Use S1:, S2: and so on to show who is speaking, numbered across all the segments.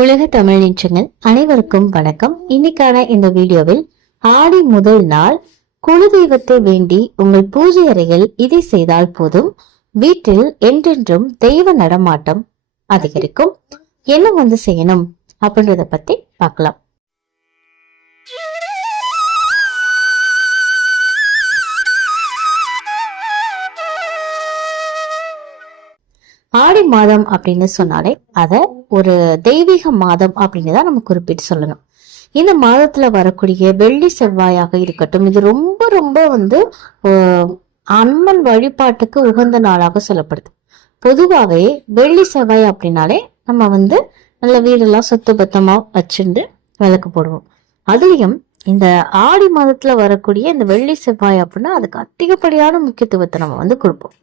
S1: உலக தமிழ் நிச்சங்கள் அனைவருக்கும் வணக்கம். இன்னைக்கான இந்த வீடியோவில் ஆடி முதல் நாள் குலதெய்வத்தை வேண்டி உங்கள் பூஜை அறையில் இதை செய்தால் போதும். வீட்டில் என்றென்றும் தெய்வ நடமாட்டம் அதிகரிக்கும். என்ன வந்து செய்யணும் அப்படின்றத பத்தி பார்க்கலாம். மாதம் அப்படின்னு சொன்னாலே அதை ஒரு தெய்வீக மாதம் அப்படின்னு தான் நம்ம குறிப்பிட்டு சொல்லணும். இந்த மாதத்துல வரக்கூடிய வெள்ளி செவ்வாயாக இருக்கட்டும் இது ரொம்ப ரொம்ப வந்து அம்மன் வழிபாட்டுக்கு உகந்த நாளாக சொல்லப்படுது. பொதுவாகவே வெள்ளி செவ்வாய் அப்படின்னாலே நம்ம வந்து நல்ல வீடெல்லாம் சுத்த பத்தமா வச்சிருந்து விளக்கு போடுவோம். அதுலயும் இந்த ஆடி மாதத்துல வரக்கூடிய இந்த வெள்ளி செவ்வாய் அப்படின்னா அதுக்கு அதிகப்படியான முக்கியத்துவத்தை நம்ம வந்து கொடுப்போம்.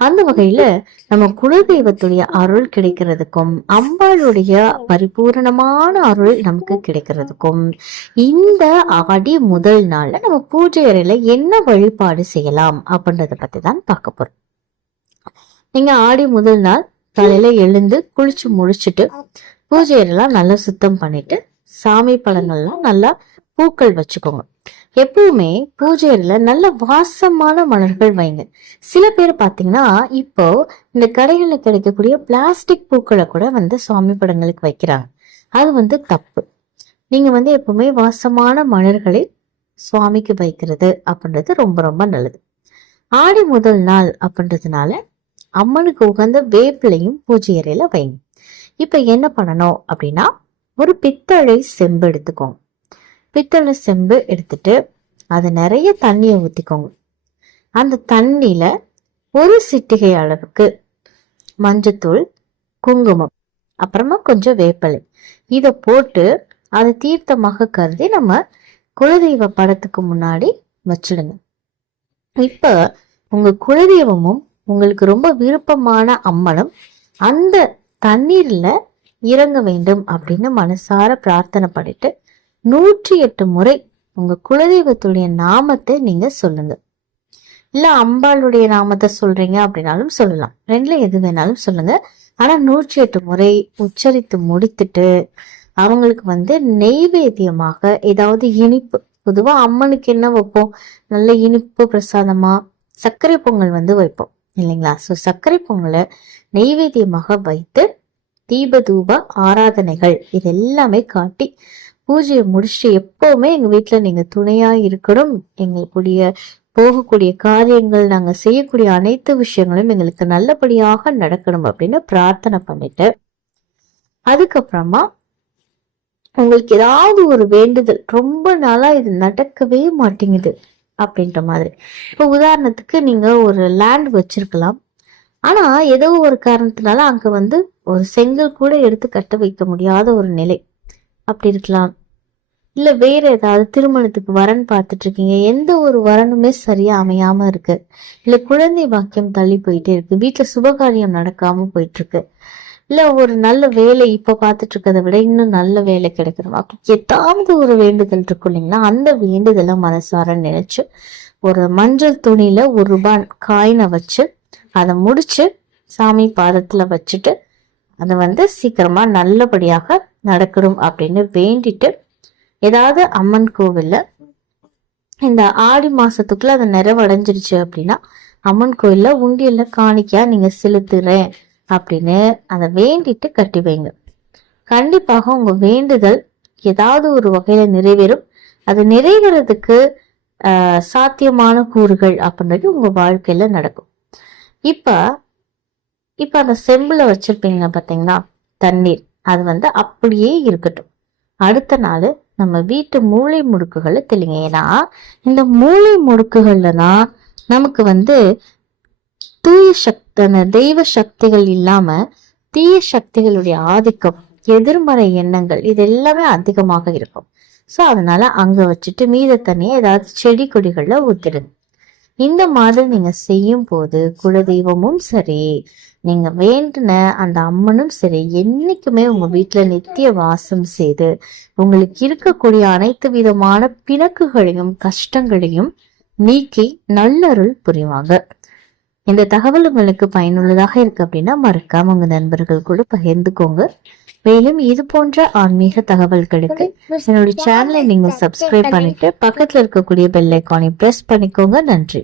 S1: அந்த வகையில நம்ம குலதெய்வத்துடைய அருள் கிடைக்கிறதுக்கும் அம்பாளுடைய பரிபூரணமான அருள் நமக்கு கிடைக்கிறதுக்கும் இந்த ஆடி முதல் நாள்ல நம்ம பூஜை அறையில என்ன வழிபாடு செய்யலாம் அப்படின்றத பத்தி தான் பார்க்க போறோம். நீங்க ஆடி முதல் நாள் தலையில எழுந்து குளிச்சு முடிச்சுட்டு பூஜை அறையெல்லாம் நல்லா சுத்தம் பண்ணிட்டு சாமி பழங்கள்லாம் நல்லா பூக்கள் வச்சுக்கோங்க. எப்பவுமே பூஜை அறையில நல்ல வாசமான மலர்கள் வைங்க. சில பேர் பாத்தீங்கன்னா இப்போ இந்த கடைகளில் கிடைக்கக்கூடிய பிளாஸ்டிக் பூக்களை கூட வந்து சுவாமி படங்களுக்கு வைக்கிறாங்க. அது வந்து தப்பு. நீங்க வந்து எப்பவுமே வாசமான மலர்களை சுவாமிக்கு வைக்கிறது அப்படின்றது ரொம்ப ரொம்ப நல்லது. ஆடி முதல் நாள் அப்படின்றதுனால அம்மனுக்கு உகந்த வேப்பிலையும் பூஜை அறையில வைங்க. இப்ப என்ன பண்ணணும் அப்படின்னா ஒரு பித்தளை செம்பு எடுத்துக்கோங்க. பித்தளை செம்பு எடுத்துட்டு அது நிறைய தண்ணியை ஊற்றிக்கோங்க அந்த தண்ணியில் ஒரு சிட்டிகை அளவுக்கு மஞ்சத்தூள் குங்குமம் அப்புறமா கொஞ்சம் வேப்பிலை. இதை போட்டு அதை தீர்த்தமாக கருதி நம்ம குலதெய்வ படத்துக்கு முன்னாடி வச்சிடுங்க. இப்போ உங்கள் குலதெய்வமும் உங்களுக்கு ரொம்ப விருப்பமான அம்மனும் அந்த தண்ணீரில் இறங்க வேண்டும் அப்படின்னு மனசார பிரார்த்தனை பண்ணிட்டு நூற்றி எட்டு முறை உங்க குலதெய்வத்துடைய நாமத்தை நீங்க சொல்லுங்க. இல்ல அம்பாளுடைய நாமத்தை சொல்றீங்க அப்படின்னாலும் சொல்லலாம். ரெண்டுல எது வேணாலும் சொல்லுங்க. ஆனா நூற்றி எட்டு முறை உச்சரித்து முடித்துட்டு அவங்களுக்கு வந்து நெய்வேத்தியமாக ஏதாவது இனிப்பு பொதுவா அம்மனுக்கு என்ன வைப்போம்? நல்ல இனிப்பு பிரசாதமா? சர்க்கரை பொங்கல் வந்து வைப்போம். இல்லைங்களா? ஸோ சர்க்கரை பொங்கலை நெய்வேத்தியமாக வைத்து தீப தூப ஆராதனைகள் இது எல்லாமே காட்டி பூஜையை முடிச்சுட்டு எப்பவுமே எங்க வீட்டுல நீங்க துணையா இருக்கணும். எங்களுக்குடைய போகக்கூடிய காரியங்கள் நாங்க செய்யக்கூடிய அனைத்து விஷயங்களும் எங்களுக்கு நல்லபடியாக நடக்கணும் அப்படின்னு பிரார்த்தனை பண்ணிட்டு அதுக்கப்புறமா உங்களுக்கு ஏதாவது ஒரு வேண்டுதல் ரொம்ப நாளா இது நடக்கவே மாட்டேங்குது அப்படின்ற மாதிரி. இப்போ உதாரணத்துக்கு நீங்க ஒரு லேண்ட் வச்சிருக்கலாம். ஆனா ஏதோ ஒரு காரணத்தினால அங்க வந்து ஒரு செங்கல் கூட எடுத்து கட்ட வைக்க முடியாத ஒரு நிலை. அப்படி இருக்கலாம். இல்ல வேற ஏதாவது திருமணத்துக்கு வரன் பார்த்துட்டு இருக்கீங்க எந்த ஒரு வரனுமே சரியா அமையாம இருக்கு. இல்ல குழந்தை பாக்கியம் தள்ளி போயிட்டே இருக்கு வீட்டுல சுபகாரியம் நடக்காம போயிட்டு இருக்கு இல்ல ஒரு நல்ல வேலை இப்ப பார்த்துட்டு இருக்கதை விட இன்னும் நல்ல வேலை கிடைக்கணும் அப்படி ஏதாவது ஒரு வேண்டுதல் இருக்கும் இல்லைங்களா? அந்த வேண்டுதலை மனசார நினைச்சு ஒரு மஞ்சள் துணியில ஒரு ரூபாய் காயினை வச்சு அதை முடிச்சு சாமி பாதத்துல வச்சுட்டு அதை வந்து சீக்கிரமா நல்லபடியாக நடக்கணும் அப்படின்னு வேண்டிட்டு ஏதாவது அம்மன் கோவில்ல இந்த ஆடி மாசத்துக்குள்ள அது நிறைவடைஞ்சிருச்சு அப்படின்னா அம்மன் கோயில்ல உண்டியல்ல காணிக்கையா நீங்க செலுத்துறேன் அப்படின்னு அதை வேண்டிட்டு கட்டி வைங்க. கண்டிப்பாக உங்க வேண்டுதல் ஏதாவது ஒரு வகையில நிறைவேறும். அது நிறைவேறதுக்கு சாத்தியமான கூறுகள் அப்படின்றது உங்க வாழ்க்கையில நடக்கும். இப்ப இப்ப அந்த செம்பில் வச்சிருப்பீங்க பார்த்தீங்கன்னா தண்ணீர். அது வந்து அப்படியே இருக்கட்டும். அடுத்த நாள் நம்ம வீட்டு மூளை முடுக்குகளை தெளிங்க. ஏன்னா இந்த மூளை முடுக்குகள்ல தான் நமக்கு வந்து தூய சக்தி தெய்வ சக்திகள் இல்லாம தீய சக்திகளுடைய ஆதிக்கம் எதிர்மறை எண்ணங்கள் இது எல்லாமே அதிகமாக இருக்கும். ஸோ அதனால அங்க வச்சுட்டு மீத தண்ணியை ஏதாவது செடி கொடிகள்ல ஊத்திடுங்க. இந்த மாதிரி நீங்க செய்யும் போது குலதெய்வமும் சரி நீங்க வேண்டின அந்த அம்மனும் சரி என்னைக்குமே உங்க வீட்டுல நித்திய வாசம் செய்து உங்களுக்கு இருக்கக்கூடிய அனைத்து விதமான பிணக்குகளையும் கஷ்டங்களையும் நீக்கி நல்லருள் புரிவாங்க. இந்த தகவல் உங்களுக்கு பயனுள்ளதாக இருக்கு அப்படின்னா மறக்காம உங்க நண்பர்கள் கூட பகிர்ந்துக்கோங்க. மேலும் இது போன்ற ஆன்மீக தகவல்களுக்கு என்னோட சேனலை நீங்க சப்ஸ்கிரைப் பண்ணிட்டு பக்கத்துல இருக்கக்கூடிய பெல் ஐக்கானை பிரஸ் பண்ணிக்கோங்க. நன்றி.